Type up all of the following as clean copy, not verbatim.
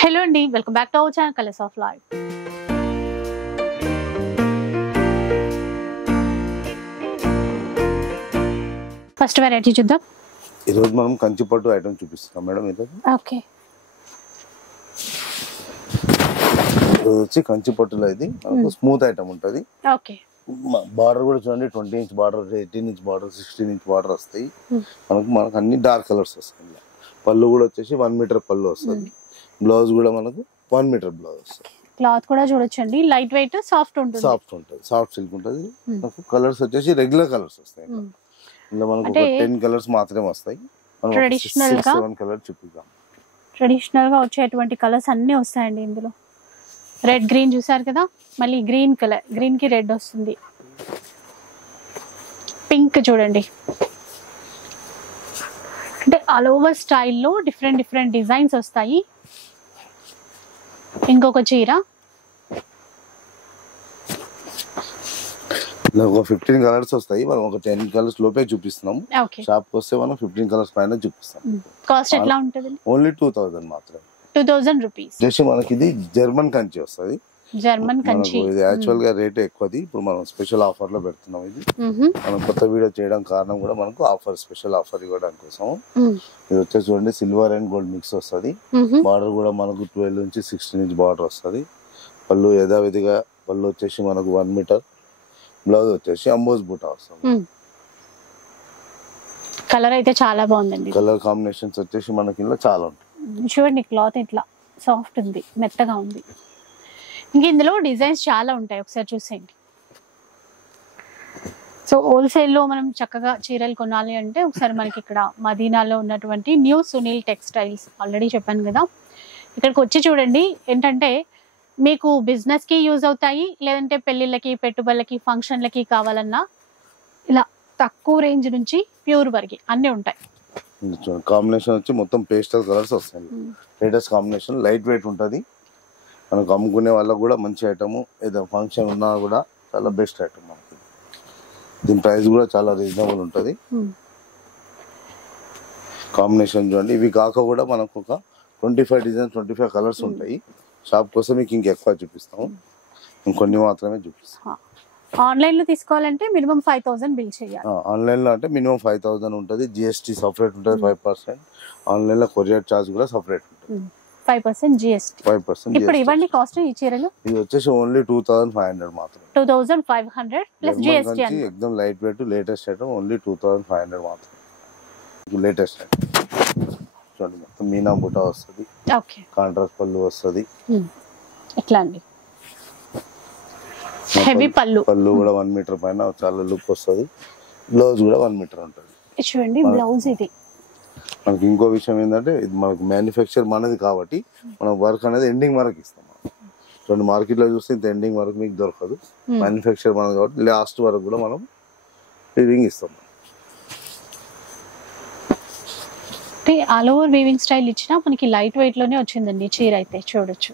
Hello అండి, welcome back to our channel colours of life. First variety చూద్దాం. ఈ రోజు మనం కంచిపట్టు ఐటమ్ చూపిస్తాం మేడం. ఇది ఓకే, వచ్చి కంచిపట్టులో ఇది మనకు స్మూత్ ఐటమ్ ఉంటది. ఓకే, బార్డర్ కూడా చూడండి, 20 inch border, 18 inch border, 16 inch border వస్తాయి. మనకు అన్ని డార్క్ కలర్స్ వస్తాయి. పళ్ళు కూడా వచ్చేసి 1 మీటర్ పళ్ళు వస్తుంది. బ్లౌజ్ కూడా మనకు 1 మీటర్ బ్లౌజ్ వస్తుంది. క్లాత్ కూడా చూడొచ్చండి, లైట్ వెయిట్, సాఫ్ట్ ఉంటుంది. సాఫ్ట్ సిల్క్ ఉంటుంది. మనకు కలర్స్ వచ్చేసి రెగ్యులర్ కలర్స్ వస్తాయి. ఇందులో మనకు 10 కలర్స్ మాత్రమే వస్తాయి. ట్రెడిషనల్ గా 7 కలర్ చూపిద్దాం. ట్రెడిషనల్ గా వచ్చేటువంటి కలర్స్ అన్ని వస్తాయండి. ఇందులో రెడ్ గ్రీన్ చూసారు కదా, మళ్ళీ గ్రీన్ కలర్, గ్రీన్ కి రెడ్ వస్తుంది. పింక్ చూడండి, అంటే ఆల్ ఓవర్ స్టైల్లో డిఫరెంట్ డిఫరెంట్ డిజైన్స్ వస్తాయి. ఇంకొక చీర ఒక 15 కలర్స్ వస్తాయి. మనం ఒక 10 కలర్స్ లోపే చూపిస్తున్నాం. షాప్ వస్తే మనం 15 కలర్స్ పైన చూపిస్తాం. కాస్ట్ ఎట్లా ఉంటుంది? ఓన్లీ 2000 మాత్రమే. 2000 రూపీస్. జస్ట్ మనకి ఇది జర్మన్ కంచి వస్తుంది. జర్మన్ కంచి. ఇది యాక్చువల్ గా రేట్ ఎక్కువది. ఇప్పుడు మనం స్పెషల్ ఆఫర్ లో పెడుతున్నాం. ఇది మనం కొత్త వీడియో చేయడం కారణం కూడా మనకు ఆఫర్, స్పెషల్ ఆఫర్ ఇవ్వడానికి కోసం. ఇది వచ్చేసి చూడండి, సిల్వర్ అండ్ గోల్డ్ మిక్స్ వస్తుంది. బార్డర్ కూడా మనకు 12 నుంచి 16 ఇంచ్ బార్డర్ వస్తుంది. పళ్ళు యథావిధిగా పళ్ళు వచ్చేసి మనకు 1 మీటర్. బ్లౌజ్ వచ్చేసి అంబోజ్ బూటా వస్తుంది. కలర్ అయితే చాలా బాగుందండి. కలర్ కాంబినేషన్స్ వచ్చేసి మనకి ఇందులో చాలా ఉంటాయి. చూడండి, క్లాత్ ఇట్లా సాఫ్ట్ ఉంది, మెత్తగా ఉంది. ఇంక ఇందులో డిజైన్స్ చాలా ఉంటాయి, ఒకసారి చూసేయండి. సో హోల్సేల్లో మనం చక్కగా చీరలు కొనాలి అంటే ఒకసారి మనకి ఇక్కడ మదీనాలో ఉన్నటువంటి న్యూ సునీల్ టెక్స్టైల్స్, ఆల్రెడీ చెప్పాను కదా, ఇక్కడికి వచ్చి చూడండి. ఏంటంటే మీకు బిజినెస్కి యూజ్ అవుతాయి, లేదంటే పెళ్ళిళ్ళకి, పెట్టుబడులకి, ఫంక్షన్లకి కావాలన్నా ఇలా తక్కువ రేంజ్ నుంచి ప్యూర్ వరకు అన్నీ ఉంటాయి. కాంబినేషన్ వచ్చి మొత్తం పేస్టల్ కలర్స్ వస్తాయి. లేటెస్ట్ కాంబినేషన్, లైట్ వెయిట్ ఉంటుంది. మనకు అమ్ముకునే వాళ్ళకు కూడా మంచి ఐటమ్, ఏదో ఫంక్షన్ ఉన్నా కూడా చాలా బెస్ట్ ఐటమ్ మనకి. దీని ప్రైస్ కూడా చాలా రీజనబుల్ ఉంటుంది. కాంబినేషన్ చూడండి. ఇవి కాక కూడా మనకు ఒక 25 డిజైన్స్, 25 కలర్స్ ఉంటాయి. షాప్ కోసం మీకు ఇంకెక్కువ చూపిస్తాము, ఇంకొన్ని మాత్రమే చూపిస్తాం. ఆన్లైన్ లో తీసుకోవాలంటే మినిమం 5000 బిల్ చేయాలి. ఆన్లైన్ లో అంటే మినిమం 5000 ఉంటుంది. జిఎస్టీ సపరేట్ ఉంటుంది 5%. ఆన్లైన్ లో కొరియర్ చార్జ్ కూడా సపరేట్ ఉంటుంది. 5% జిఎస్టీ. 5%. ఇప్పుడు ఇవన్నీ కాస్ట్ ఈ చీరలు ఇది వచ్చేసి ఓన్లీ 2500 మాత్రమే. 2500 ప్లస్ జిఎస్టీ. ఎక్దమ్ light weight, latest item, only 2500 మాత్రమే. లేటెస్ట్ ఐటమ్ చూడండి, మొత్తం మీనా బుటా వస్తుంది. ఓకే, కాంట్రాస్ట్ పళ్ళు వస్తుంది. ఎట్లా అండి, హెవీ పళ్ళు. పళ్ళు కూడా 1 మీటర్ పైన చాలా లుక్ వస్తుంది. బ్లౌజ్ కూడా 1 మీటర్ ఉంటుంది. చూడండి బ్లౌజ్ ఇది. మనకి ఇంకో విషయం ఏంటంటే, ఇది మనకు మ్యానుఫ్యాక్చర్ మనది కాబట్టి మనం వర్క్ అనేది ఎండింగ్ వరకు ఇస్తాం. చూడండి, మార్కెట్ లో చూస్తే ఇంత ఎండింగ్ వరకు మీకు దొరకదు. మ్యానుఫ్యాక్చర్ మనది కాబట్టి లాస్ట్ వరకు కూడా మనం వీవింగ్ ఇస్తాం. ఆల్ ఓవర్ వీవింగ్ స్టైల్ ఇచ్చినా మనకి లైట్ వెయిట్ లోనే వచ్చిందండి చీర అయితే. చూడొచ్చు,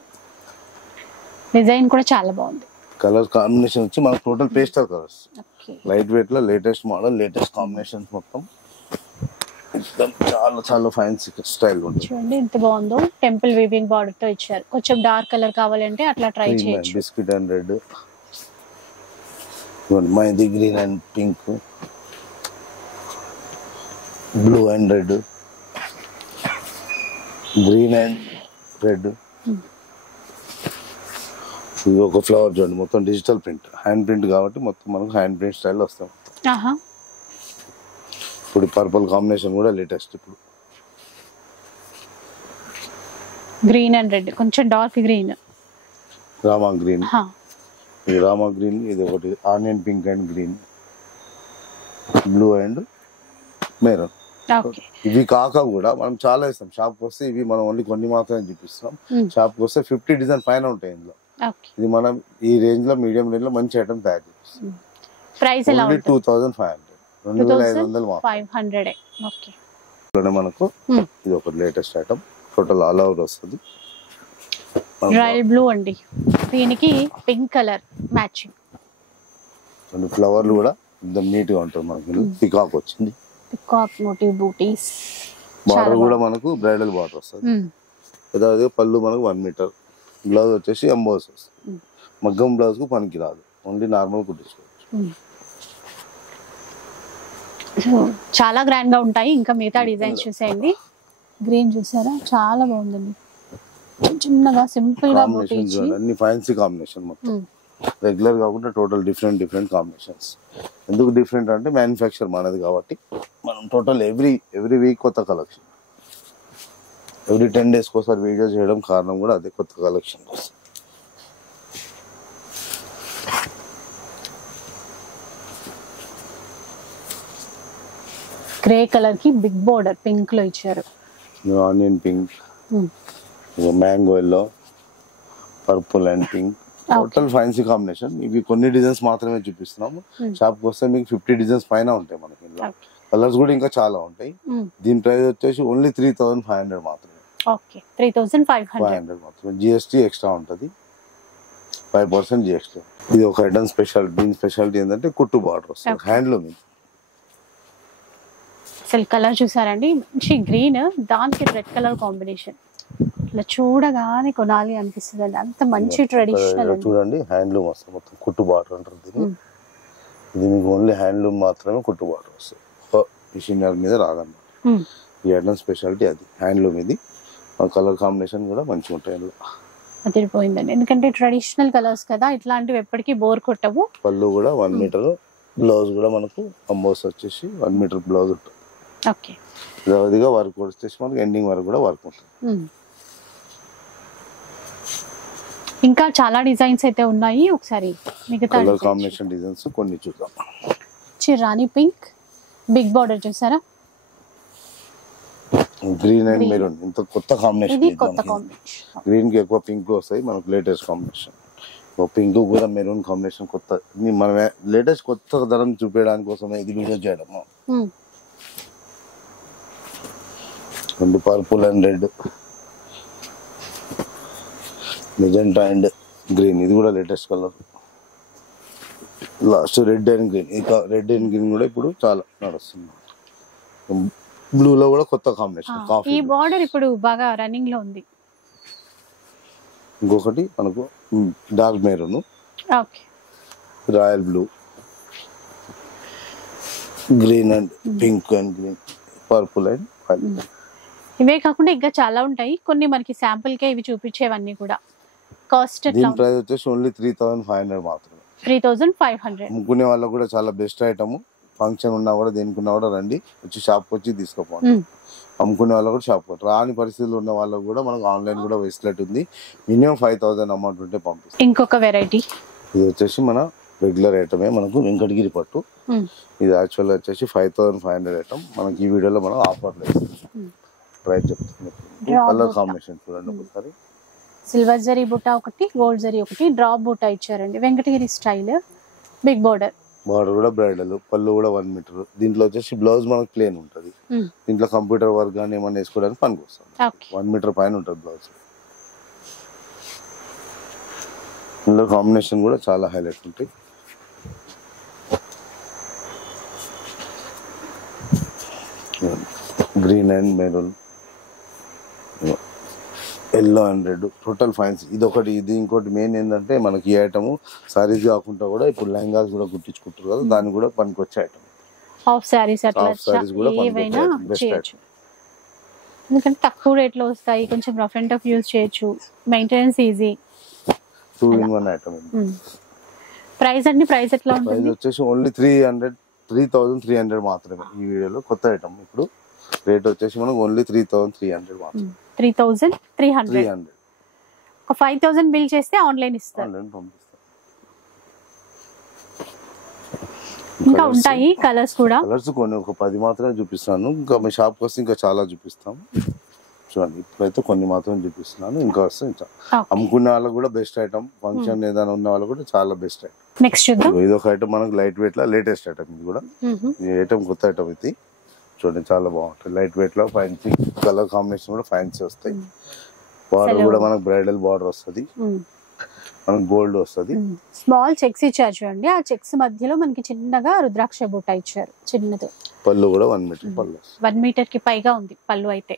డిజైన్ కూడా చాలా బాగుంది. కలర్ కాంబినేషన్ వచ్చి మనకు total pastel colours, light weight లో లేటెస్ట్ మోడల్, లేటెస్ట్ కాంబినేషన్స్ మొత్తం చాలా చాలా ఫైన్ స్టైల్ ఉంటుంది. చూడండి ఎంత బాగుందో, టెంపుల్ వీవింగ్ బార్డర్ తో ఇచ్చారు. కొంచెం డార్క్ కలర్ కావాలంటే అట్లా ట్రై చేయొచ్చు. బిస్కెట్ అండ్ రెడ్, మైంది green and pink, blue and red, green and red. ఇది ఒక ఫ్లవర్ చూడండి, మొత్తం డిజిటల్ ప్రింట్, హ్యాండ్ ప్రింట్ కాబట్టి మొత్తం మనకు హ్యాండ్ ప్రింట్ స్టైల్ వస్తాం. ఇప్పుడు పర్పుల్ కాంబినేషన్ కూడా లేటెస్ట్. ఇప్పుడు గ్రీన్ అండ్ రెడ్, కొంచెం డార్క్ గ్రీన్, రామా గ్రీన్. ఇది రామా గ్రీన్, ఇది ఒకటి onion pink and green, blue and maroon. ఇవి కాక కూడా మనం చాలా ఇస్తాం. షాప్ వస్తే ఇవి మనం ఓన్లీ కొన్ని మాత్రమే చూపిస్తాం. షాప్ వస్తే 50 డిజైన్ పైన ఉంటాయి ఇందులో. ఇది మనం ఈ రేంజ్ లో, మీడియం రేంజ్ లో మంచి ఐటమ్ తయారు చేస్తాం. ప్రైస్ ఎలా ఉంటుంది? 2500, 2500. ఓకే, మనకు ఇది ఒక latest item, total all over వస్తుంది. రాయల్ బ్లూ అండి, దీనికి పింక్ కలర్ మ్యాచింగ్. ఫ్లవర్లు కూడా एकदम నీట్ గా ఉంటుంది. మనకి పికాక్ వచ్చింది, పికాక్ మోటివ్ బూటీస్. బార్డర్ కూడా మనకు బ్రైడల్ బార్డర్ వస్తుంది. యథావిధిగా పళ్ళు మనకు 1 మీటర్, బ్లౌజ్ వచ్చేసి ఎంబోస్ వస్తుంది. మగ్గం బ్లౌజ్ కు పనికి రాదు, ఓన్లీ నార్మల్ కుట్టించుకోవచ్చు. చాలా గ్రాండ్ గా ఉంటాయి. ఇంకా మిగతా డిజైన్స్ చూసేయండి. గ్రీన్ చూసారా, చాలా బాగుందండి. చిన్నగా సింపుల్ గా అన్ని ఫ్యాన్సీ కాంబినేషన్, మొత్తం రెగ్యులర్ కాకుండా టోటల్ డిఫరెంట్ కాంబినేషన్స్. ఎందుకు డిఫరెంట్ అంటే మ్యానుఫ్యాక్చర్ మనది కాబట్టి మనం టోటల్ ఎవ్రీ వీక్ కొత్త కలెక్షన్, ఎవ్రీ 10 days ఒకసారి వీడియో చేయడం కారణం కూడా అదే, కొత్త కలెక్షన్ కోసం. గ్రే కలర్ కి బిగ్ బోర్డర్ పింక్ లో ఇచ్చారు. Onion pink, mango yellow, purple and pink, total fancy combination. ఇవి కొన్ని డిజైన్స్ మాత్రమే చూపిస్తున్నాము. షాప్ కి వస్తే మీకు 50 డిజైన్స్ పైన ఉంటాయి మనకి. ఇందులో కలర్స్ కూడా ఇంకా చాలా ఉంటాయి. దీని ప్రైస్ వచ్చేసి ఓన్లీ 3500 మాత్రమే. 3500 మాత్రమే. జిఎస్టీ ఎక్స్ట్రా ఉంటది, 5% జిఎస్టీ. ఇది ఒక ఐటమ్ స్పెషల్. దీని స్పెషాలిటీ ఏంటంటే కుట్టు బార్డర్ వస్తుంది, హ్యాండ్లూమ్. అసలు కలర్ చూసారండి, మంచి గ్రీన్, దానికి రెడ్ కలర్ కాంబినేషన్. ఇట్లా చూడగానే కొనాలి అనిపిస్తుంది, అంత మంచి ట్రెడిషనల్. చూడండి, హ్యాండ్లూమ్ వస్తుంది, మొత్తం కుట్టు బార్డర్ అంటారు దీన్ని. ఇది మీకు ఓన్లీ హ్యాండ్లూమ్ మాత్రమే కుట్టు బార్డర్ వస్తుంది, మిషన్ మీద రాదన్నమాట. ఈ ఐటమ్ స్పెషాలిటీ అది, హ్యాండ్లూమ్. ఇది కలర్ కాంబినేషన్ కూడా మంచిగా ఉంటాయి. అదిరిపోయిందండి, ఎందుకంటే ట్రెడిషనల్ కలర్స్ కదా, ఇట్లాంటివి ఎప్పటికీ బోర్ కొట్టవు. పళ్ళు కూడా 1 మీటర్, బ్లౌజ్ కూడా మనకు అంబోస్ వచ్చేసి 1 మీటర్ బ్లౌజ్ ఉంటుంది. ఇదిగా వర్క్ వచ్చేసి మనకి ఎండింగ్ వరకు కూడా వర్క్ ఉంటుంది. ఇంకా చాలా డిజైన్స్ అయితే ఉన్నాయి. ఒకసారి మిగతా కలర్ కాంబినేషన్ డిజైన్స్ కొన్ని చూద్దాం. రాణి పింక్, బిగ్ బార్డర్ చూసారా, గ్రీన్ అండ్ మెరూన్, ఇంత కొత్త కాంబినేషన్. గ్రీన్ కి ఎక్కువ పింక్ వస్తాయి మనకు, లేటెస్ట్ కాంబినేషన్. పింక్ కూడా మెరూన్ కాంబినేషన్ కొత్త, మనం లేటెస్ట్ కొత్త ధరం చూపించడానికి కోసమే ఇది వీడియో చేయడము. రెండు purple and red, magenta and green, ఇది కూడా latest colour. Last red and green, ఇంకా రెడ్ అండ్ గ్రీన్ కూడా ఇప్పుడు చాలా నడుస్తుంది. బ్లూ లో కూడా కొత్త కాంబినేషన్. ఈ బార్డర్ ఇప్పుడు బాగా రన్నింగ్ లో ఉంది. ఇంకొకటి మనకు dark maroon, royal blue, green and pink and green, purple and white. ఇవే కాకుండా ఇంకా చాలా ఉంటాయి, కొన్ని మనకి శాంపుల్ కే ఇవి చూపించేవన్నీ కూడా. కాస్ట్ దీని ప్రైస్ వచ్చేసి ఓన్లీ 3500 మాత్రమే. 3500. అమ్ముకునే వాళ్ళకి కూడా చాలా బెస్ట్ ఐటమ్. ఫంక్షన్ ఉన్నా కూడా దేనికి ఉన్నా కూడా రండి, వచ్చి షాప్ వచ్చి తీసుకోపోండి. అమ్ముకునే వాళ్ళకి కూడా షాప్ రాని పరిస్థితులు ఉన్న వాళ్ళకి కూడా మనకు ఆన్లైన్ కూడా వెబ్సైట్ ఉంది. మినిమం 5000 అమౌంట్ ఉంటే పంపిస్తాం. ఇంకొక వెరైటీ ఇది వచ్చేసి మన రెగ్యులర్ ఐటమే, మనకు వెంకటగిరి పట్టు. ఇది యాక్చువల్ వచ్చేసి 5500 ఐటమ్. మనకి ఈ వీడియోలో మనం ఆఫర్ లేదు, ప్రైస్ చెప్తాను. కలర్ కాంబినేషన్ చూడండి ఒకసారి. సిల్వర్ జరీ బుట్ట ఒకటి, గోల్డ్ జరీ ఒకటి, డ్రాప్ బుట్ట ఇచ్చారండి. Venkatagiri style, big border. Border కూడా బ్రైడల్, పళ్ళు కూడా 1 మీటర్. దీంట్లో వచ్చేసి బ్లౌజ్ మనకు ప్లేన్ ఉంటుంది. దీంట్లో కంప్యూటర్ వర్క్ కానీ ఏమన్నా వేసుకోవడానికి పనికి వస్తుంది. 1 మీటర్ పైన ఉంటుంది బ్లౌజ్. ఇందులో కాంబినేషన్ కూడా చాలా హైలైట్ ఉంటాయి. Green and maroon, yellow and red, total fines. ఇది ఒకటి. ఇది ఇంకోటి మెయిన్ ఏంటంటే మనకి ఈ ఐటమ్ సారీస్ కాకుండా కూడా ఇప్పుడు లెహంగాస్ కూడా కుట్టించుకుంటారు కదా, దాన్ని కూడా పనికి వచ్చే ఐటమ్. హాఫ్ సారీస్ కూడా ఎందుకంటే తక్కువ రేట్ లో వస్తాయి, కొంచెం రఫ్ అండ్ టఫ్ యూజ్ చేయొచ్చు, maintenance easy. 2-in-1 item. Price అండి, ప్రైస్ ఎట్లా ఉంటుంది? ప్రైస్ వచ్చేసి ఓన్లీ 3300 మాత్రమే. ఈ వీడియోలో కొత్త ఐటమ్. ఇప్పుడు రేట్ వచ్చేసి మనకు ఓన్లీ 3300 మాత్రమే. 3300. ఒక 5000 బిల్ చేస్తే ఆన్లైన్ ఇస్తారు. ఇంకా ఉంటాయి కలర్స్ కూడా. కలర్స్ కొన్ని ఒక 10 మాత్రమే చూపిస్తాను. ఇంకా మీ షాప్ వస్తే ఇంకా చాలా చూపిస్తాం. చూడండి, ఇప్పుడైతే కొన్ని మాత్రం చూపిస్తున్నాను. ఇంకా వస్తే అమ్ముకునే వాళ్ళకి కూడా బెస్ట్ ఐటమ్. ఫంక్షన్ ఏదైనా ఉన్న వాళ్ళకి కూడా చాలా బెస్ట్ ఐటమ్. నెక్స్ట్ చూద్దాం. ఇది ఒక ఐటమ్ మనకు లైట్ వెయిట్ లో లేటెస్ట్ ఐటమ్. ఇది కూడా ఈ ఐటమ్ కొత్త ఐటమ్. ఇది చూడండి, చాలా బాగుంటుంది. లైట్ వెయిట్ లో ఫ్యాన్సీ కలర్ కాంబినేషన్ కూడా ఫ్యాన్సీ వస్తాయి. బార్డర్ కూడా మనకు బ్రైడల్ బార్డర్ వస్తుంది, మనకు గోల్డ్ వస్తుంది. స్మాల్ చెక్స్ ఇచ్చారు చూడండి. ఆ చెక్స్ మధ్యలో మనకి చిన్నగా రుద్రాక్ష బూట ఇచ్చారు, చిన్నది. పళ్ళు కూడా 1 మీటర్ పళ్ళు, 1 మీటర్ కి పైగా ఉంది పళ్ళు. అయితే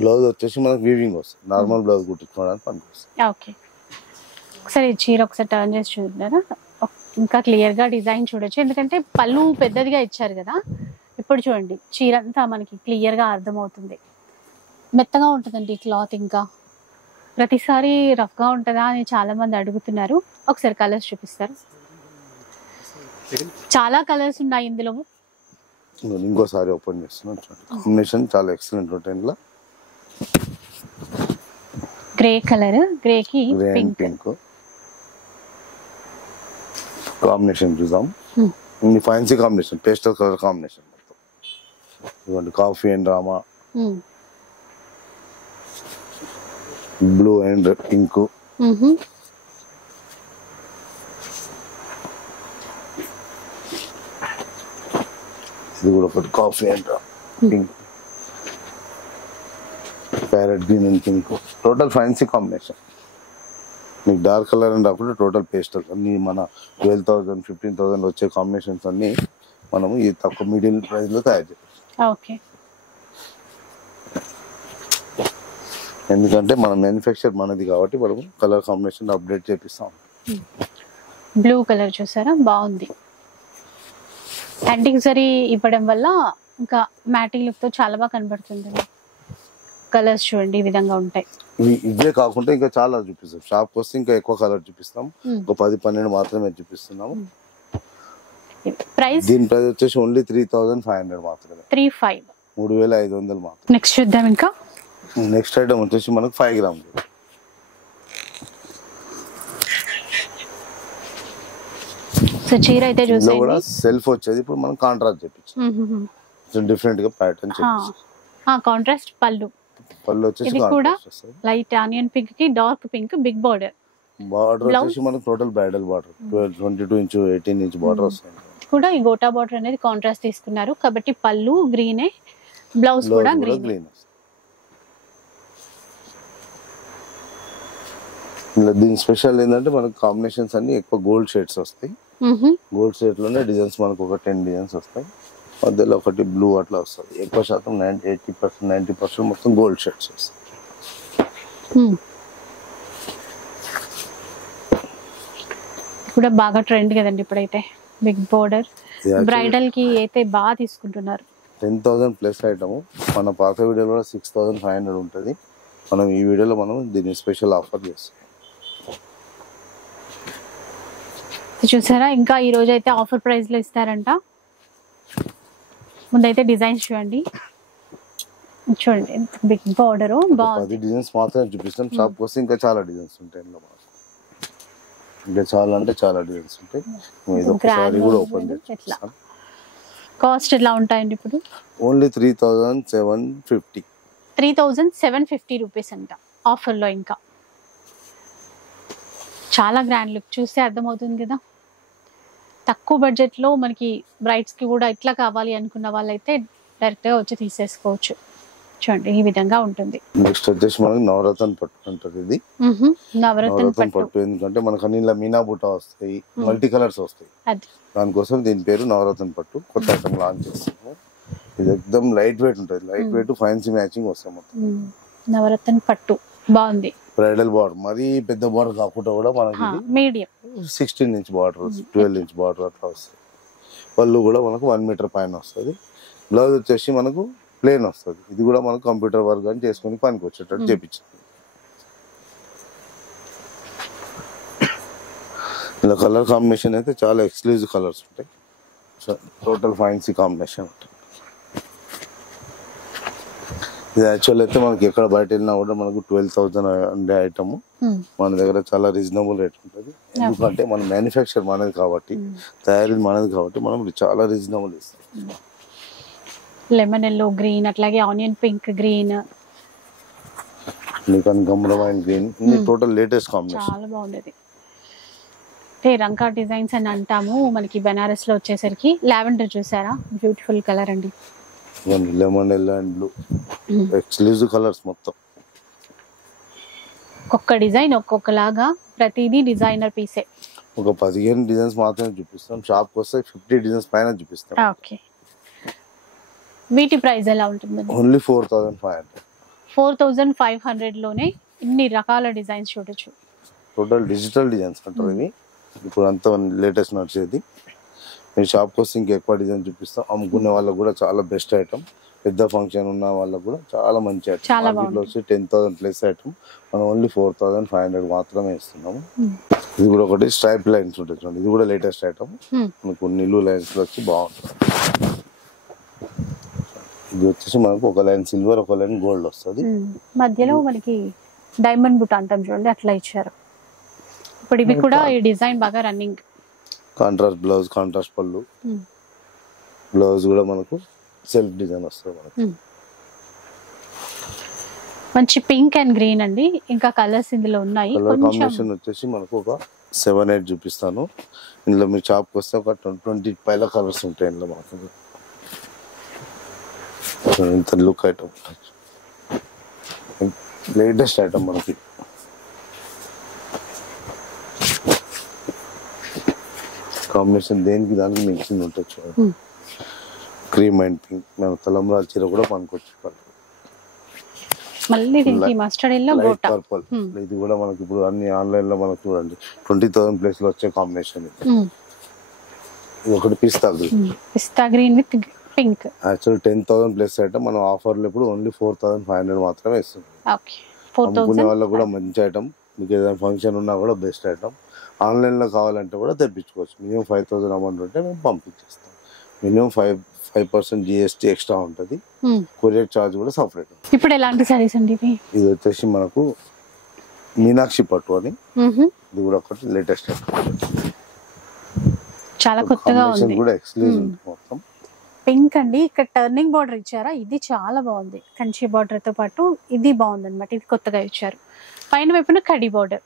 బ్లౌజ్ వచ్చేసి మనకు వీవింగ్ వస్తుంది, నార్మల్ బ్లౌజ్ కుట్టించుకోవడానికి పనికొస్తుంది. ఓకే, ఒకసారి ఈ చీర ఒకసారి టర్న్ చేసి చూద్దారా, ఇంకా క్లియర్ గా డిజైన్ చూడొచ్చు. ఎందుకంటే పళ్ళు పెద్దదిగా ఇచ్చారు కదా, ఇప్పుడు చూడండి చీర అంతా మనకి క్లియర్ గా అర్థమవుతుంది. మెత్తగా ఉంటుందండి క్లాత్, ఇంకా ప్రతిసారి రఫ్ గా ఉంటుందా అని చాలా మంది అడుగుతున్నారు. ఒకసారి కలర్స్ చూపిస్తారు, చాలా కలర్స్ ఉన్నాయి ఇందులో. ఇంకోసారి ఓపెన్ చేస్తున్నాం, కాంబినేషన్ చాలా ఎక్సలెంట్ ఉంటాయి. ఇందులో గ్రే కలర్, గ్రే కి పింక్ కాంబినేషన్ చూద్దాం. ఇది fancy combination, pastel colour combination మొత్తం. ఇదిగోండి coffee and Rama, blue and pink, ఇది కూడా ఒకటి coffee and pink, parrot green and pink, total fancy combination. మీకు డార్క్ కలర్ అని రాకుండా టోటల్ పేస్టల్ అన్ని మన 12,000 15,000 వచ్చే కాంబినేషన్స్ అన్ని మనము ఈ తక్కువ మిడిల్ ప్రైస్ లో తయారు చేస్తాం. ఓకే, ఎందుకంటే మన మ్యానుఫ్యాక్చర్ మనది కాబట్టి మనం కలర్ కాంబినేషన్ అప్డేట్ చేపిస్తాం. బ్లూ కలర్ చూసారా, బాగుంది. యాంటిక్ జరీ ఇవ్వడం వల్ల ఇంకా మ్యాటింగ్ లుక్ తో చాలా బాగా కనబడుతుంది. కలర్స్ చూడండి ఈ విధంగా ఉంటాయి. ఇవే కాకుండా ఇంకా చాలా చూపిస్తాం, షాప్ వస్తే ఇంకా ఎక్కువ కలర్ చూపిస్తాం. ఒక 10-12 మాత్రమే చూపిస్తున్నాము. ప్రైస్ దీని ప్రైస్ వచ్చేసి ఓన్లీ 3,500 మాత్రమే, 3,500 మాత్రమే. నెక్స్ట్ చూద్దాం. ఇంకా నెక్స్ట్ ఐటమ్ వచ్చేసి మనకు 5 గ్రామ్ చీర అయితే చూసాం కూడా సెల్ఫ్ వచ్చేది. ఇప్పుడు మనం కాంట్రాస్ట్ చేపించాం, డిఫరెంట్ గా ప్యాటర్న్ చేపించాం. కాంట్రాస్ట్ పళ్ళు వచ్చేసి ఇది కూడా లైట్ ఆనియన్ పింక్ కి dark pink big border. Border వచ్చేసి మనకు total bridal border 22 inch 18 inch border వస్తుంది. కూడా ఈ గోటా బార్డర్ అనేది కాంట్రాస్ట్ తీసుకున్నారు కాబట్టి పళ్ళు గ్రీనే, బ్లౌజ్ కూడా గ్రీన్. దీని స్పెషల్ ఏంటంటే మనకు కాంబినేషన్స్ అన్ని ఎక్కువ గోల్డ్ షేడ్స్ వస్తాయి. గోల్డ్ షేడ్ లోనే డిజైన్స్ మనకు ఒక 10 డిజైన్స్ వస్తాయి. మధ్యలో ఒకటి బ్లూ అట్లా వస్తుంది. ఎక్కువ శాతం 80% 90% మొత్తం గోల్డ్ షేడ్స్ వస్తాయి. కూడా బాగా ట్రెండ్ కదండి ఇప్పుడైతే బిగ్ బోర్డర్. బ్రైడల్ కి అయితే బాగా తీసుకుంటున్నారు. 10,000 ప్లస్ ఐటమ్. మన పాత వీడియోలో 6,500 ఉంటుంది. మనం ఈ వీడియోలో మనం దీన్ని స్పెషల్ ఆఫర్ చేస్తాం. చూసారా, ఇంకా ఈ రోజు అయితే ఆఫర్ ప్రైస్ లో ఇస్తారంట. ముందైతే డిజైన్స్ చూడండి, చూడండి బిగ్ బార్డర్ బాగుంది. డిజైన్స్ మాత్రమే చూపిస్తాం. షాప్ వస్తే ఇంకా చాలా డిజైన్స్ ఉంటాయి. ఇంకా చాలా అంటే చాలా డిజైన్స్ ఉంటాయి. కూడా ఓపెన్ చేస్తాం. కాస్ట్ ఎలా ఉంటాయండి ఇప్పుడు? ఓన్లీ 3,750. 3,750 రూపీస్ అంట ఆఫర్ లో. ఇంకా చాలా గ్రాండ్ లుక్ చూస్తే అర్థమవుతుంది కదా. తక్కువ బడ్జెట్ లో మనకి బ్రైడ్స్ కి కూడా ఇట్లా కావాలి అనుకున్న వాళ్ళైతే డైరెక్ట్ గా వచ్చి తీసేసుకోవచ్చు. చూడండి ఈ విధంగా ఉంటుంది. నెక్స్ట్ వచ్చేసి మనకి నవరత్న పట్టు అంటారు. ఇది నవరత్న పట్టు. ఎందుకంటే మనకు అన్ని మీనా బుట్ట వస్తాయి, మల్టీ కలర్స్ వస్తాయి. దానికోసం దీని పేరు నవరత్న పట్టు. కొత్త ఐటమ్ లాంచ్ చేస్తాము. ఇది ఎక్దమ్ లైట్ వెయిట్ ఉంటుంది. లైట్ వెయిట్ ఫ్యాన్సీ మ్యాచింగ్ వస్తాయి మొత్తం. నవరత్న పట్టు బాగుంది. బ్రైడల్ బార్డర్ మరీ పెద్ద బార్డర్ కాకుండా కూడా మనకి medium 16 inch border 12 inch border అట్లా వస్తుంది. పళ్ళు కూడా మనకు 1 మీటర్ పైన వస్తుంది. బ్లౌజ్ వచ్చేసి మనకు ప్లేన్ వస్తుంది. ఇది కూడా మనకు కంప్యూటర్ వర్క్ అని చేసుకుని పనికి వచ్చేటట్టు చేపించాం. ఇలా కలర్ కాంబినేషన్ అయితే చాలా ఎక్స్క్లూజివ్ కలర్స్ ఉంటాయి. టోటల్ ఫ్యాన్సీ కాంబినేషన్ ఉంటుంది. ఇది యాక్చువల్ అయితే మనకి ఎక్కడ బయట వెళ్ళినా కూడా మనకు 12,000 ఉండే ఐటమ్ మన దగ్గర చాలా రీజనబుల్ రేట్ ఉంటుంది. ఎందుకంటే మన మ్యానుఫ్యాక్చర్ మనది కాబట్టి, తయారీ మనది కాబట్టి మనం చాలా రీజనబుల్ ఇస్తాం. లెమన్ ఎల్లో గ్రీన్, అట్లాగే ఆనియన్ పింక్ గ్రీన్, కనకాంబరం గ్రీన్, టోటల్ లేటెస్ట్ కాంబినేషన్. చాలా బాగుండేది. రంకా డిజైన్స్ అని అంటాము. మనకి బెనారస్ లో వచ్చేసరికి లావెండర్ చూసారా, బ్యూటిఫుల్ కలర్ అండి. Lemon yellow and blue exclusive colours మొత్తం. ఒక్కొక్క డిజైన్ ఒక్కొక్కలాగా, ప్రతిదీ డిజైనర్ పీసే. ఒక 15 డిజైన్స్ మాత్రమే చూపిస్తాం. షాప్ కి వస్తే 50 డిజైన్స్ పైన చూపిస్తాం. ఓకే, వీటి ప్రైస్ ఎలా ఉంటుంది? ఓన్లీ 4,500. 4500 లోనే ఇన్ని రకాల డిజైన్స్ చూడొచ్చు. టోటల్ డిజిటల్ డిజైన్స్ అంటారు ఇవి. ఇప్పుడు అంతా లేటెస్ట్ నడిచేది. నేను షాప్కి వస్తే ఇంకా ఎక్కువ డిజైన్ చూపిస్తాం. అమ్ముకునే వాళ్ళకి కూడా చాలా బెస్ట్ ఐటమ్. పెద్ద ఫంక్షన్ ఉన్న వాళ్ళకి కూడా చాలా మంచి ఐటమ్. మార్కెట్లో వచ్చి 10,000 ప్లస్ ఐటమ్ మనం ఓన్లీ 4500 మాత్రమే ఇస్తున్నాము. ఇది కూడా ఒకటి స్ట్రైప్ లైన్స్ ఉంటుంది చూడండి. ఇది కూడా లేటెస్ట్ ఐటమ్. మనకు నిలువు లైన్స్ లో వచ్చి బాగుంటుంది. ఇది వచ్చేసి మనకు ఒక లైన్ సిల్వర్, ఒక లైన్ గోల్డ్ వస్తుంది. మధ్యలో మనకి డైమండ్ బుట్ట అంటాం చూడండి, అట్లా ఇచ్చారు. ఇప్పుడు ఇవి కూడా ఈ డిజైన్ బాగా రన్నింగ్. కాంట్రాస్ట్ బ్లౌజ్, కాంట్రాస్ట్ పళ్ళు. బ్లౌజ్ కూడా మనకు సెల్ఫ్ డిజైన్ వస్తుంది మనకు. మంచి పింక్ అండ్ గ్రీన్ అండి. ఇంకా కలర్స్ ఇందులో ఉన్నాయి. కలర్ కాంబినేషన్ వచ్చేసి మనకు ఒక 7-8 చూపిస్తాను. ఇందులో మీరు షాప్కి వస్తే ఒక 20 పైల కలర్స్ ఉంటాయి ఇందులో మనకు. ఇంత లుక్ ఐటమ్, లేటెస్ట్ ఐటమ్ మనకి. కాంబినేషన్ దేనికి దానికి మిక్సింగ్ ఉంటుంది చూడండి. Cream and pink. మనం తలంబ్రాల చీర కూడా పనుకోవచ్చు. మళ్ళీ దీనికి మస్టర్డ్ ఎల్లో, లైట్ పర్పుల్. ఇది కూడా మనకి ఇప్పుడు అన్ని ఆన్లైన్ లో మనకు చూడండి 20,000 ప్లేస్ లో వచ్చే కాంబినేషన్. ఇది ఒకటి పిస్తా గ్రీన్. పిస్తా green with pink. Actual 10,000 plus item మనం ఆఫర్లో ఇప్పుడు ఓన్లీ 4,500 మాత్రమే ఇస్తుంది. అమ్ముకునే వాళ్ళకి కూడా మంచి ఐటమ్. మీకు ఏదైనా ఫంక్షన్ ఉన్నా కూడా బెస్ట్ ఐటమ్. ఆన్లైన్ లో కావాలంటే కూడా తెప్పించుకోవచ్చు. మినిమం 5,000 అమౌంట్ ఉంటే మేము పంపించేస్తాం. మినిమం 5% GST ఎక్స్ట్రా ఉంటుంది. కొరియర్ చార్జ్ కూడా సపరేట్. ఇప్పుడు ఎలాంటి సారీస్ అండి ఇవి? ఇది వచ్చేసి మనకు మీనాక్షి పట్టు అని. ఇది కూడా ఒకటి లేటెస్ట్ చాలా కొత్తగా ఉంది. కూడా ఎక్స్క్లూజివ్ మొత్తం పింక్ అండి. ఇక్కడ టర్నింగ్ బార్డర్ ఇచ్చారా, ఇది చాలా బాగుంది. కంచి బార్డర్ తో పాటు ఇది బాగుంది అనమాట. ఇది కొత్తగా ఇచ్చారు. పైన వైపున కడి బార్డర్,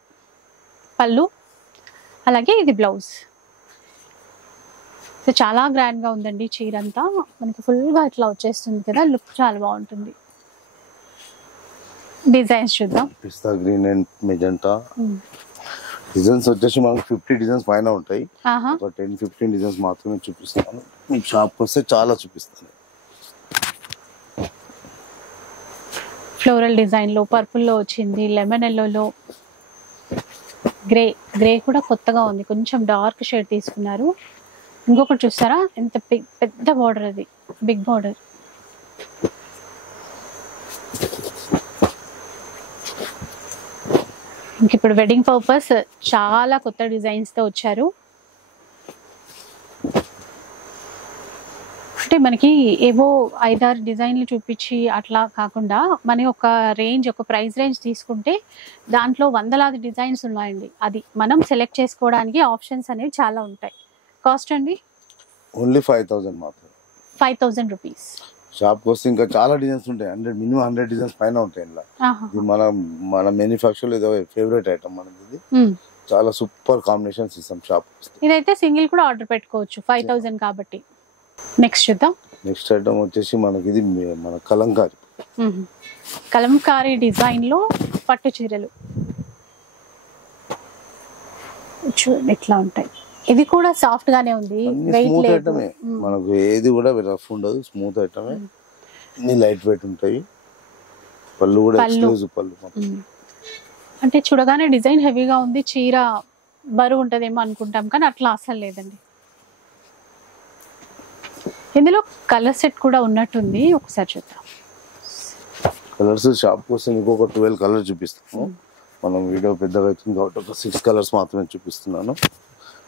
పళ్ళు, అలాగే ఇది బ్లౌజ్. సో చాలా గ్రాండ్ గా ఉందండి. చీర అంతా మనకి ఫుల్ గా ఇట్లా వచ్చేస్తుంది కదా, లుక్ చాలా బాగుంటుంది. డిజైన్స్ చూద్దాం. పిస్తా గ్రీన్ అండ్ మెజెంటా. డిజైన్స్ వచ్చేసి మనకు 50 డిజైన్స్ పైన ఉంటాయి. ఒక 10-15 డిజైన్స్ మాత్రమే చూపిస్తాను. మీకు షాప్కి వస్తే చాలా చూపిస్తాను. ఫ్లోరల్ డిజైన్ లో, పర్పుల్ లో వచ్చింది, లెమన్ ఎల్లోలో, గ్రే. గ్రే కూడా కొత్తగా ఉంది. కొంచెం డార్క్ షేడ్ తీసుకున్నారు. ఇంకొకటి చూస్తారా ఎంత పెద్ద బార్డర్, అది బిగ్ బార్డర్. ఇంక ఇప్పుడు వెడ్డింగ్ పర్పస్ చాలా కొత్త డిజైన్స్ తో వచ్చారు. అంటే మనకి ఏవో 5-6 డిజైన్లు చూపించి అట్లా కాకుండా మన ఒక రేంజ్, ఒక ప్రైస్ రేంజ్ తీసుకుంటే దాంట్లో వందలాది డిజైన్స్ ఉన్నాయండి. అది మనం సెలెక్ట్ చేసుకోవడానికి ఆప్షన్స్ అనేవి చాలా ఉంటాయి. కాస్ట్ అండి ఓన్లీ 5,000 మాత్రమే. 5,000 రూపీస్. షాప్కి వస్తే ఇంకా చాలా డిజైన్స్ ఉంటాయి. మినిమం 100 డిజైన్స్ పైన ఉంటాయి ఇలా. ఇది మన మ్యానుఫ్యాక్చర్ ఏదో ఫేవరెట్ ఐటమ్ మనది. ఇది చాలా సూపర్ కాంబినేషన్స్ ఇస్తాం షాప్. ఇదైతే సింగిల్ కూడా ఆర్డర్ పెట్టుకోవచ్చు 5,000 కాబట్టి. నెక్స్ట్ చూద్దాం. నెక్స్ట్ ఐటమ్ వచ్చేసి మనకి ఇది మన కలంకారీ. కలంకారీ డిజైన్ లో పట్టు చీరలు చూడండి ఎట్లా ఉంటాయి. ఇది కూడా సాఫ్ట్ గానే ఉంది, వెయిట్ లేదు. మనకు ఏది కూడా రఫ్ ఉండదు, స్మూత్ ఐటమే. అన్ని లైట్ వెయిట్ ఉంటాయి. పళ్ళు కూడా ఎక్స్క్లూజివ్ పళ్ళు. అంటే చూడగానే డిజైన్ హెవీగా ఉంది, చీర బరువు ఉంటదేమో అనుకుంటాం, కానీ అట్లా అసలు లేదండి. ఇందులో కలర్ సెట్ కూడా ఉన్నట్టుంది, ఒకసారి చూద్దాం. కలర్స్ షాప్ కోసం ఇంకొక 12 కలర్స్ చూపిస్తాము. మనం వీడియో పెద్దగా అవుతుంది కాబట్టి ఒక 6 కలర్స్ మాత్రమే చూపిస్తున్నాను.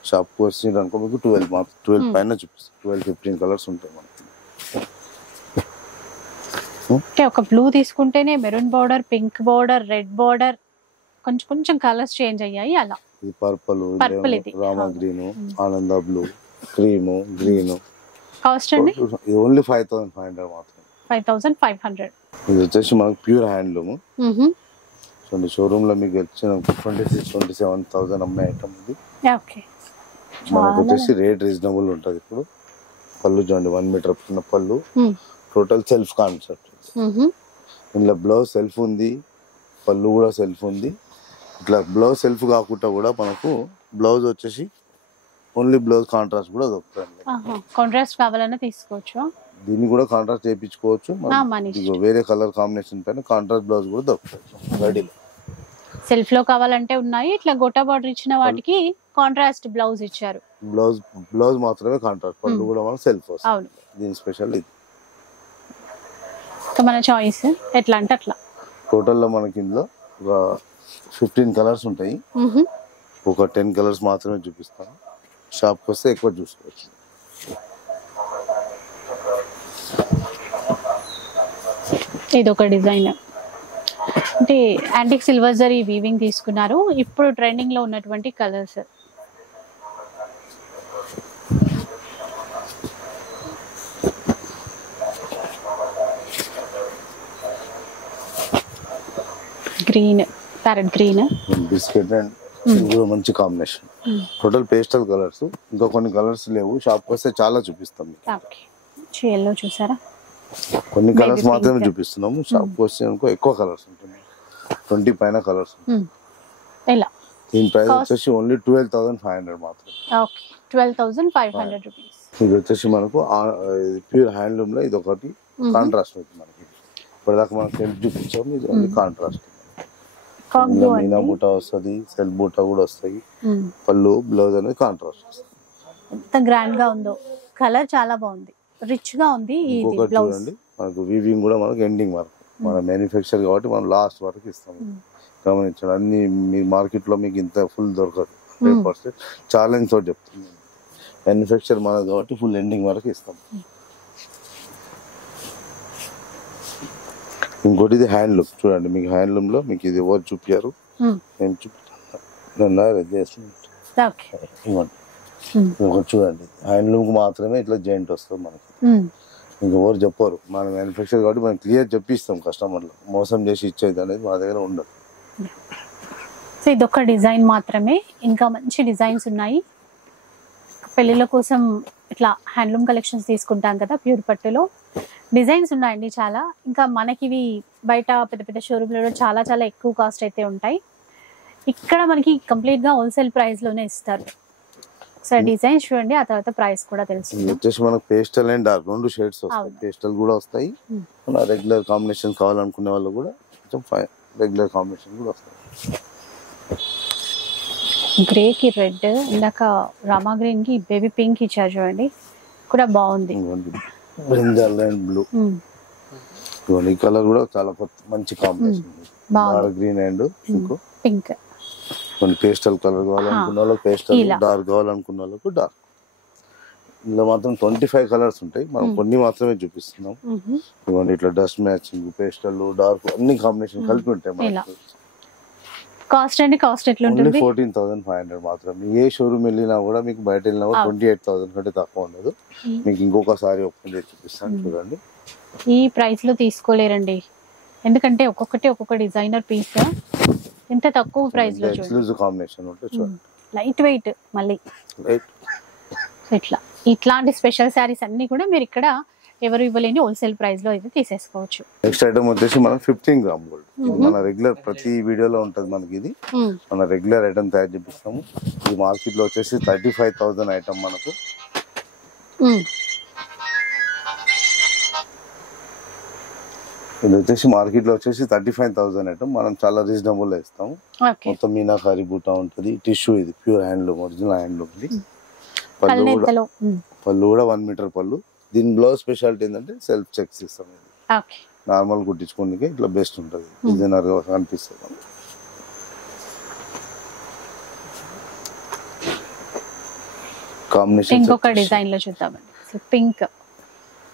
షాప్కి వచ్చింది అనుకో మీకు 12 పైన చూపిస్తాం. 12-15 కలర్స్ ఉంటాయి మనకి. అంటే ఒక బ్లూ తీసుకుంటేనే maroon border, pink border, red border, కొంచెం కొంచెం కలర్స్ చేంజ్ అయ్యాయి అలా. ఇది పర్పుల్, రామా గ్రీన్, ఆనంద బ్లూ, క్రీమ్, గ్రీన్. కాస్ట్ అండి ఇది ఓన్లీ 5,500 మాత్రమే. 5,500. ఇది వచ్చేసి మనకు ప్యూర్ హ్యాండ్లూమ్. చూడండి షోరూమ్ లో మీకు వచ్చిన 26,000-27,000 అమ్మే ఐటమ్ ఇది. మనకు వచ్చేసి రేట్ రీజనబుల్ ఉంటుంది. ఇప్పుడు పళ్ళు చూడండి 1 మీటర్ పళ్ళు. Total self concept. ఇందులో బ్లౌజ్ సెల్ఫ్ ఉంది, పళ్ళు కూడా సెల్ఫ్ ఉంది. ఇట్లా బ్లౌజ్ సెల్ఫ్ కాకుండా కూడా మనకు బ్లౌజ్ వచ్చేసి ఓన్లీ బ్లౌజ్ కాంట్రాస్ట్ కూడా దొరుకుతుంది. కాంట్రాస్ట్ కావాలన్నా తీసుకోవచ్చు. దీన్ని కూడా కాంట్రాస్ట్ చేయించుకోవచ్చు. మన వేరే కలర్ కాంబినేషన్ పైన కాంట్రాస్ట్ బ్లౌజ్ కూడా దొరుకుతాయి రెడీలో. సెల్ఫ్ లో కావాలంటే ఉన్నాయి. ఇట్లా గోటా బార్డర్ ఇచ్చిన వాటికి కాంట్రాస్ట్ బ్లౌజ్ ఇచ్చారు. బ్లౌజ్ మాత్రమే కాంట్రాస్ట్, పళ్ళు కూడా మనం సెల్ఫ్ వస్తుంది. అవును, దీని స్పెషల్ ఇది. మన చాయిస్ ఎట్లా అంటే అట్లా. టోటల్ లో మనకి ఇందులో ఒక 15 కలర్స్ ఉంటాయి. ఒక 10 కలర్స్ మాత్రమే చూపిస్తాను. షాప్కి వస్తే ఎక్కువ చూసుకోవచ్చు. ఇది ఒక డిజైన్ అంటే యాంటిక్ సిల్వర్ జరీ వీవింగ్ తీసుకున్నారు. ఇప్పుడు ట్రెండింగ్ లో ఉన్నటువంటి colours. Green, parrot green, biscuit and ఇది మంచి కాంబినేషన్. Total pastel colours. ఇంకా కొన్ని కలర్స్ లేవు, షాప్కి వస్తే చాలా చూపిస్తాం. ఎల్లో చూసారా, కొన్ని కలర్స్ మాత్రమే చూపిస్తున్నాము. షాప్కి వస్తే ఎక్కువ కలర్స్ ఉంటుంది, 20 పైన కలర్స్. దీని ప్రైస్ వచ్చేసి ఓన్లీ 12,500 మాత్రం. 12,500 రూపీస్. ఇది వచ్చేసి మనకు ప్యూర్ హ్యాండ్లూమ్ లో ఇది ఒకటి కాంట్రాస్ట్ అవుతుంది మనకి. ఇప్పటిదాకా మనం సెల్ఫ్ చూపించాము, ఇది ఓన్లీ కాంట్రాస్ట్. మీనా బూటా వస్తుంది, సెల్ఫ్ బూటా కూడా వస్తాయి. పళ్ళు బ్లౌజ్ అనేది కాంట్రాస్ట్ వస్తుంది. ఎంత గ్రాండ్ గా ఉందో, కలర్ చాలా బాగుంది, రిచ్ గా ఉంది. చూడండి మనకు వీవింగ్ కూడా మనకు ఎండింగ్ వరకు, మన మ్యానుఫ్యాక్చర్ కాబట్టి మనం లాస్ట్ వరకు ఇస్తాము. గమనించండి, అన్ని మీ మార్కెట్ లో మీకు ఇంత ఫుల్ దొరకదు. 100% ఛాలెంజ్ తోటి చెప్తుంది. మ్యానుఫ్యాక్చర్ మనది కాబట్టి ఫుల్ ఎండింగ్ వరకు ఇస్తాం. ఇంకోటి ఇది హ్యాండ్లూమ్. చూడండి, మీకు హ్యాండ్లూమ్ లో మీకు ఇది ఎవరు చూపారు, నేను ఇంకోటి చూడండి, హ్యాండ్లూమ్ కి మాత్రమే ఇట్లా జాయింట్ వస్తుంది మనకి. ఇంకెవరు చెప్పారు, మన మ్యానుఫ్యాక్చర్ కాబట్టి మనం క్లియర్ చెప్పిస్తాం. కస్టమర్లు మోసం చేసి ఇచ్చేది అనేది మా దగ్గర ఉండదు. సో ఇదొక డిజైన్ మాత్రమే, ఇంకా మంచి డిజైన్స్ ఉన్నాయి. పెళ్లిళ్ళ కోసం ఇట్లా హ్యాండ్లూమ్ కలెక్షన్స్ తీసుకుంటాం కదా, ప్యూర్ పట్టులో డిజైన్స్ ఉన్నాయండి చాలా. ఇంకా మనకి ఇవి బయట పెద్ద పెద్ద షోరూమ్లలో చాలా చాలా ఎక్కువ కాస్ట్ అయితే ఉంటాయి. ఇక్కడ మనకి కంప్లీట్ గా హోల్సేల్ ప్రైస్ లోనే ఇస్తారు. సో డిజైన్స్ చూడండి, ఆ తర్వాత ప్రైస్ కూడా తెలుసు. వచ్చేసి మనకు పేస్టల్ అండ్ డార్క్ 2 షేడ్స్ వస్తాయి. పేస్టల్ కూడా వస్తాయి, మన రెగ్యులర్ కాంబినేషన్ కావాలనుకునే వాళ్ళు కూడా కొంచెం రెగ్యులర్ కాంబినేషన్ కూడా వస్తాయి. గ్రే కి రెడ్, ఇందాక రామా గ్రీన్ కి బేబీ పింక్ ఇచ్చారు చూడండి, కూడా బాగుంది. బ్రింజల్ అండ్ బ్లూ, ఈ కలర్ కూడా చాలా మంచి కాంబినేషన్. Green and pink. కొన్ని పేస్టల్ కలర్ కావాలనుకున్న వాళ్ళకి పేస్టల్, డార్క్ కావాలనుకున్న వాళ్ళకు డార్క్. ఇందులో మాత్రం 25 కలర్స్ ఉంటాయి, మనం కొన్ని మాత్రమే చూపిస్తున్నాం. ఇవన్నీ ఇట్లా డస్ట్ మ్యాచింగ్, పేస్టల్, డార్క్ అన్ని కాంబినేషన్ కలిపి ఉంటాయి. కాస్ట్ అండి, కాస్ట్ ఎట్లా ఉంటుంది? 14,500 మాత్రం. ఏ షోరూమ్ వెళ్ళినా కూడా మీకు బయట వెళ్ళినా కూడా 28,000 కంటే తక్కువ ఉండదు. మీకు ఇంకొకసారి ఓపెన్ చేసి చూపిస్తాను చూడండి. ఈ ప్రైస్ లో తీసుకోలేరండి, ఎందుకంటే ఒక్కొక్క డిజైనర్ పీస్ ఇంత తక్కువ ప్రైస్ లో చూడండి. కాంబినేషన్ ఉంటుంది చూడండి, లైట్ వెయిట్. మళ్ళీ ఇట్లాంటి స్పెషల్ శారీస్ అన్ని కూడా మీరు ఇక్కడ ఎవరు ఇవ్వలేని హోల్సేల్ ప్రైస్ లో అయితే తీసేసుకోవచ్చు. నెక్స్ట్ ఐటమ్ వచ్చేసి మనం 15 గ్రామ్ గోల్డ్. మన రెగ్యులర్ ప్రతి వీడియోలో ఉంటది మనకి. ఇది మన రెగ్యులర్ ఐటమ్ తయారు చేపిస్తాము. ఈ మార్కెట్ లో వచ్చేసి 35,000 ఐటమ్ మనకు. ఇది వచ్చేసి మార్కెట్ లో వచ్చేసి 35,000 ఐటమ్, మనం చాలా రీజనబుల్ లో ఇస్తాము. మొత్తం మీనాకారి బూటా ఉంటది, టిష్యూ, ఇది ప్యూర్ హ్యాండ్లూమ్, ఒరిజినల్ హ్యాండ్లూమ్. పళ్ళు కూడా 1 మీటర్ పళ్ళు. దీని బ్లౌజ్ స్పెషాలిటీ ఏంటంటే సెల్ఫ్ చెక్స్ ఇస్తాం. నార్మల్ కుట్టించుకోనికి ఇట్లా బెస్ట్ ఉంటుంది, డిజైనర్ గా అనిపిస్తుంది. కాంబినేషన్ ఇంకొక డిజైన్ లో చూద్దామండి.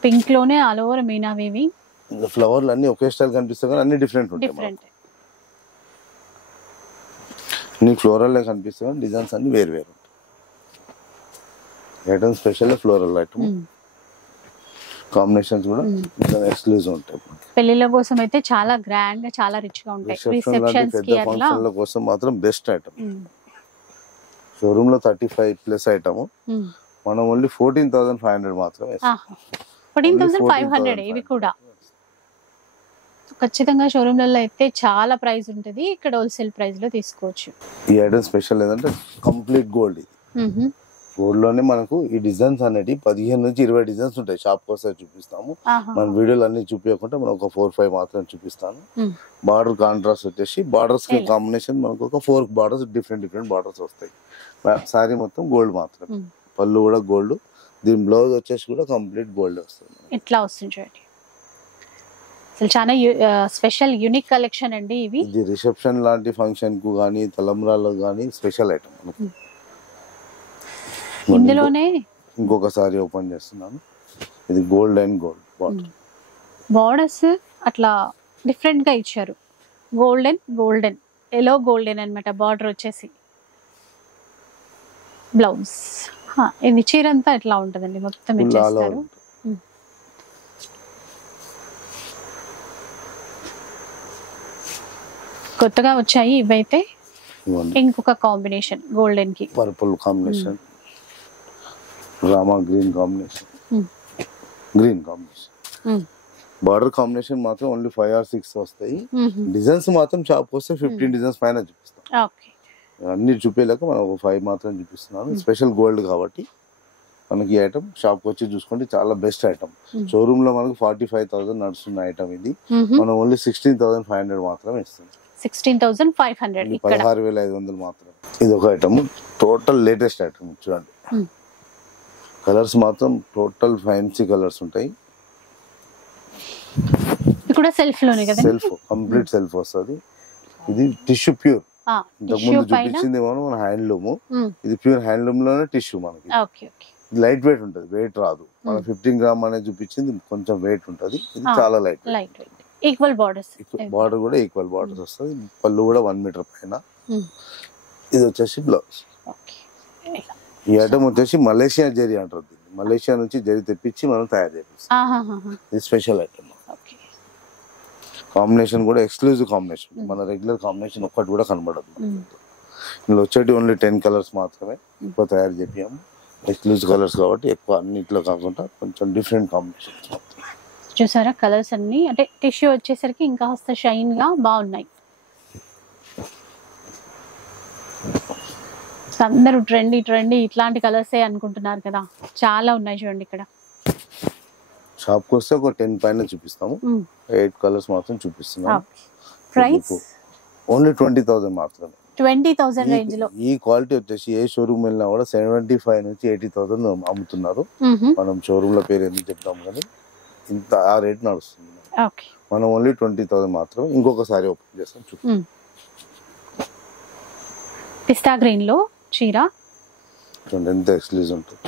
పింక్ లోనే ఆల్ ఓవర్ మీనా వీవింగ్. ఫ్లవర్లు అన్ని ఒకే స్టైల్ కనిపిస్తాయి కానీ అన్ని డిఫరెంట్ ఉంటాయి. అన్ని ఫ్లోరల్ కనిపిస్తాయి కానీ డిజైన్స్ అన్ని వేరు వేరు ఉంటాయి. Item special floral item. Combinations కూడా ఎక్స్క్లూజివ్ ఉంటాయి. పెళ్లిళ్ళ కోసం అయితే చాలా గ్రాండ్ గా, చాలా రిచ్ గా ఉంటాయి. రిసెప్షన్స్ కి అట్లా ఫంక్షన్ల కోసం మాత్రం బెస్ట్ ఐటమ్. షోరూమ్ లో 35 ప్లస్ ఐటమ్, మనం ఓన్లీ 14,500 మాత్రమే. 14,500 ఇవి కూడా. ఖచ్చితంగా షోరూమ్లలో అయితే చాలా ప్రైస్ ఉంటుంది, ఇక్కడ హోల్సేల్ ప్రైస్ లో తీసుకోవచ్చు. ఈ ఐటమ్ స్పెషల్ ఏంటంటే కంప్లీట్ గోల్డ్. ఇది గోల్డ్ లోనే మనకు ఈ డిజైన్స్ అనేవి 15 నుంచి 20 డిజైన్స్ ఉంటాయి. షాప్ కోసం చూపిస్తాము. మన వీడియోలు అన్ని చూపించకుండా మనం ఒక 4-5 మాత్రం చూపిస్తాను. బార్డర్ కాంట్రాస్ట్ వచ్చేసి బార్డర్స్ కి కాంబినేషన్ మనకు ఒక 4 బార్డర్స్ డిఫరెంట్ బార్డర్స్ వస్తాయి. సారీ మొత్తం గోల్డ్ మాత్రం, పళ్ళు కూడా గోల్డ్. దీని బ్లౌజ్ వచ్చేసి కూడా కంప్లీట్ గోల్డ్ వస్తుంది. ఇట్లా వస్తుంది చూడండి. అసలు చాలా స్పెషల్ యూనిక్ కలెక్షన్ అండి ఇవి. ఇది రిసెప్షన్ లాంటి ఫంక్షన్ కు గానీ తలంబ్రాలకు గానీ స్పెషల్ ఐటమ్. ఇందులోనే ఇంకొకసారి ఓపెన్ చేస్తున్నాను. ఇది గోల్డ్ అండ్ గోల్డ్ బార్డర్స్ అట్లా డిఫరెంట్ గా ఇచ్చారు. గోల్డెన్ ఎల్లో గోల్డెన్ అన్నమాట బార్డర్ వచ్చేసి. బ్లౌజ్ ఇది చీర అంతా ఇట్లా ఉంటదండి, మొత్తం ఇచ్చేస్తారు. కొత్తగా వచ్చాయి ఇవైతే. ఇంకొక కాంబినేషన్ గోల్డెన్ కి purple combination, Rama green combination, green combination. Border combination మాత్రం ఓన్లీ 5 or 6 వస్తాయి. డిజైన్స్ మాత్రం షాప్ వస్తే 15 డిజైన్స్ పైన చూపిస్తాం. అన్ని చూపించలేక మనం ఒక 5 మాత్రం చూపిస్తున్నాను. స్పెషల్ గోల్డ్ కాబట్టి మనకి ఈ ఐటమ్ షాప్ వచ్చి చూసుకుంటే చాలా బెస్ట్ ఐటమ్. షోరూమ్ లో మనకు 45,000 నడుస్తున్న ఐటమ్ ఇది. మనం ఓన్లీ 16,500 మాత్రమే ఇస్తుంది. 16,500, 16,500 మాత్రం. ఇది ఒక ఐటమ్, టోటల్ లేటెస్ట్ ఐటమ్ చూడండి. కలర్స్ మాత్రం టోటల్ ఫ్యాన్సీ కలర్స్ ఉంటాయి. కూడా సెల్ఫ్ లోనే కదా, సెల్ఫ్ కంప్లీట్ సెల్ఫ్ వస్తుంది. ఇది టిష్యూ ప్యూర్. ఇంతకు ముందు చూపించింది మన హ్యాండ్లూమ్, ఇది ప్యూర్ హ్యాండ్లూమ్ లోనే టిష్యూ. మనకి లైట్ వెయిట్ ఉంటది, వెయిట్ రాదు. మన 15 గ్రామ్ అనేది చూపించింది, కొంచెం వెయిట్ ఉంటది. ఇది చాలా light weight. Equal borders, border కూడా ఈక్వల్ బార్డర్స్ వస్తుంది. పళ్ళు కూడా 1 మీటర్ పైన. ఇది వచ్చేసి బ్లౌజ్. ఈ ఐటమ్ వచ్చేసి మలేషియా జరీ అంటారు. మలేషియా నుంచి జరీ తెప్పించి మనం తయారు చేపిస్తాం. ఇది స్పెషల్ ఐటమ్. కాంబినేషన్ కూడా ఎక్స్క్లూజివ్ కాంబినేషన్, మన రెగ్యులర్ కాంబినేషన్ ఒక్కటి కూడా కనబడదు. ఇందులో వచ్చేటి ఓన్లీ 10 కలర్స్ మాత్రమే ఎక్కువ తయారు చేపియాము. ఎక్స్క్లూజివ్ కలర్స్ కాబట్టి ఎక్కువ అన్నిట్లో కాకుండా కొంచెం డిఫరెంట్ కాంబినేషన్స్. చూసారా కలర్స్ అన్ని, అంటే టిష్యూ వచ్చేసరికి ఇంకా కాస్త షైన్ గా బాగున్నాయి. అందరూ ట్రెండీ ఇట్లాంటి కలర్సే అనుకుంటున్నారు కదా, చాలా ఉన్నాయి చూడండి. ఇక్కడ షాప్ కి వస్తే ఒక 10 పైన చూపిస్తాము. 8 కలర్స్ మాత్రం చూపిస్తున్నాము. ప్రైస్ ఓన్లీ 20,000 మాత్రమే. 20,000 రేంజ్ లో. ఈ క్వాలిటీ వచ్చేసి ఏ షోరూమ్ వెళ్ళినా కూడా 75 నుంచి 80,000 అమ్ముతున్నారు. మనం షోరూమ్ లో పేరు ఎందుకు చెప్తాం కానీ ఇంత ఆ రేట్ నడుస్తుంది. మనం ఓన్లీ 20,000 మాత్రమే. ఇంకొకసారి ఓపెన్ చేస్తాం చూడండి. పిస్తా గ్రీన్ లో చీర చూడండి ఎంత ఎక్స్క్లూజివ్ ఉంటుంది.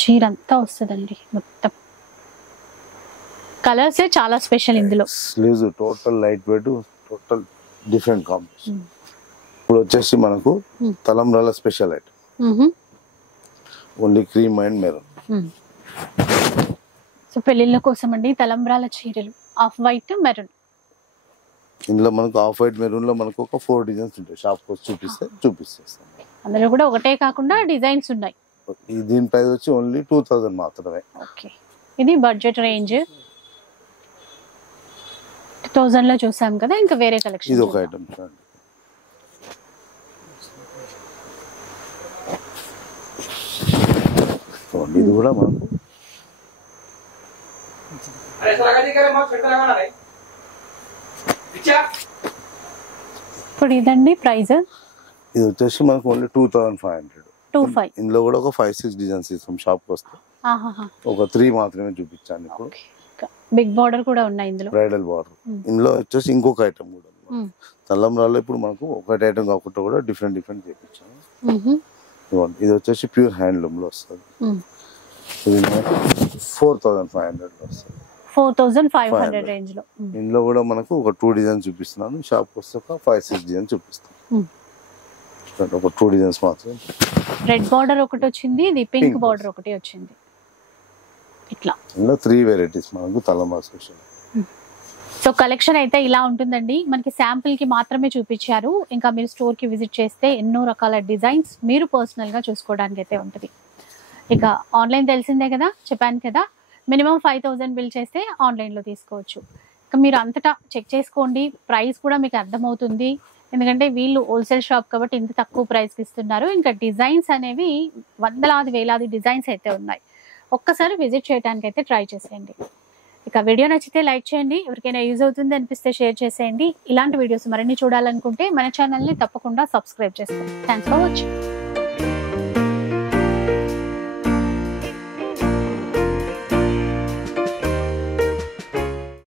చీర అంతా వస్తుందండి మొత్తం. కలర్స్ చాలా స్పెషల్ ఇందులో. Sleeves total light weight, total different combination. ఇప్పుడు వచ్చేసి మనకు తలంబ్రాల special item, only cream and maroon. So పెళ్లిళ్ళ కోసం అండి తలంబ్రాల చీరలు, ఆఫ్ వైట్ మెరూన్. ఇందులో మనకు ఆఫ్ వైట్ మెరూన్ లో మనకు ఒక 4 డిజైన్స్ ఉంటాయి. షాప్ కోసం చూపిస్తాం. అందులో కూడా ఒకటే కాకుండా డిజైన్స్ ఉన్నాయి. దీని ప్రైస్ వచ్చి ఓన్లీ 2,000 మాత్రమే. ఓకే, ఇది బడ్జెట్ రేంజ్. 2000 లో చూసాం కదా, ఇంకా వేరే కలెక్షన్. ఇది ఒక ఐటమ్ చూడండి. ఇది కూడా మనకు ఇప్పుడు ఇదండి ప్రైస్. ఇది వచ్చేసి మనకు ఓన్లీ 2,500. ఇందులో కూడా ఒక 5-6 డిజైన్స్ ఇస్తాం. షాప్ వస్తే ఒక 3 మాత్రమే చూపించాను ఇప్పుడు. బిగ్ బార్డర్ కూడా ఉన్నాయి ఇందులో, బ్రైడల్ బార్డర్. ఇందులో వచ్చేసి ఇంకొక ఐటమ్ కూడా తలంబ్రాల్లో ఇప్పుడు మనకు ఒకటి ఐటమ్ కాకుండా కూడా డిఫరెంట్ చేపించాము. ఇది వచ్చేసి ప్యూర్ హ్యాండ్లూమ్ లో వస్తుంది. ఇది మనకు 4,500 లో వస్తుంది. 4,500 రేంజ్ లో. ఇందులో కూడా మనకు ఒక 2 డిజైన్స్ చూపిస్తున్నాను. షాప్ వస్తే ఒక 5-6 డిజైన్స్ చూపిస్తాను. ఒక 2 డిజైన్స్ మాత్రం. రెడ్ బార్డర్ ఒకటి వచ్చింది, ఇది పింక్ బార్డర్ ఒకటి వచ్చింది. ఇట్లా ఇందులో 3 వెరైటీస్ మనకు తలంబ్రా స్పెషల్. సో కలెక్షన్ అయితే ఇలా ఉంటుందండి. మనకి శాంపుల్ కి మాత్రమే చూపించారు. ఇంకా మీరు స్టోర్ కి విజిట్ చేస్తే ఎన్నో రకాల డిజైన్స్ మీరు పర్సనల్ గా చూసుకోవడానికి అయితే ఉంటుంది. ఇక ఆన్లైన్ తెలిసిందే కదా, చెప్పాను కదా, మినిమం 5,000 బిల్ చేస్తే ఆన్లైన్ లో తీసుకోవచ్చు. మీరు అంతటా చెక్ చేసుకోండి, ప్రైస్ కూడా మీకు అర్థమవుతుంది. ఎందుకంటే వీళ్ళు హోల్సేల్ షాప్ కాబట్టి ఇంత తక్కువ ప్రైస్కి ఇస్తున్నారు. ఇంకా డిజైన్స్ అనేవి వందలాది వేలాది డిజైన్స్ అయితే ఉన్నాయి. ఒక్కసారి విజిట్ చేయడానికి అయితే ట్రై చేసేయండి. ఇక వీడియో నచ్చితే లైక్ చేయండి, ఎవరికైనా యూజ్ అవుతుంది అనిపిస్తే షేర్ చేసేయండి. ఇలాంటి వీడియోస్ మరిన్ని చూడాలనుకుంటే మన ఛానల్ని తప్పకుండా సబ్స్క్రైబ్ చేసుకోండి. Thanks for watching.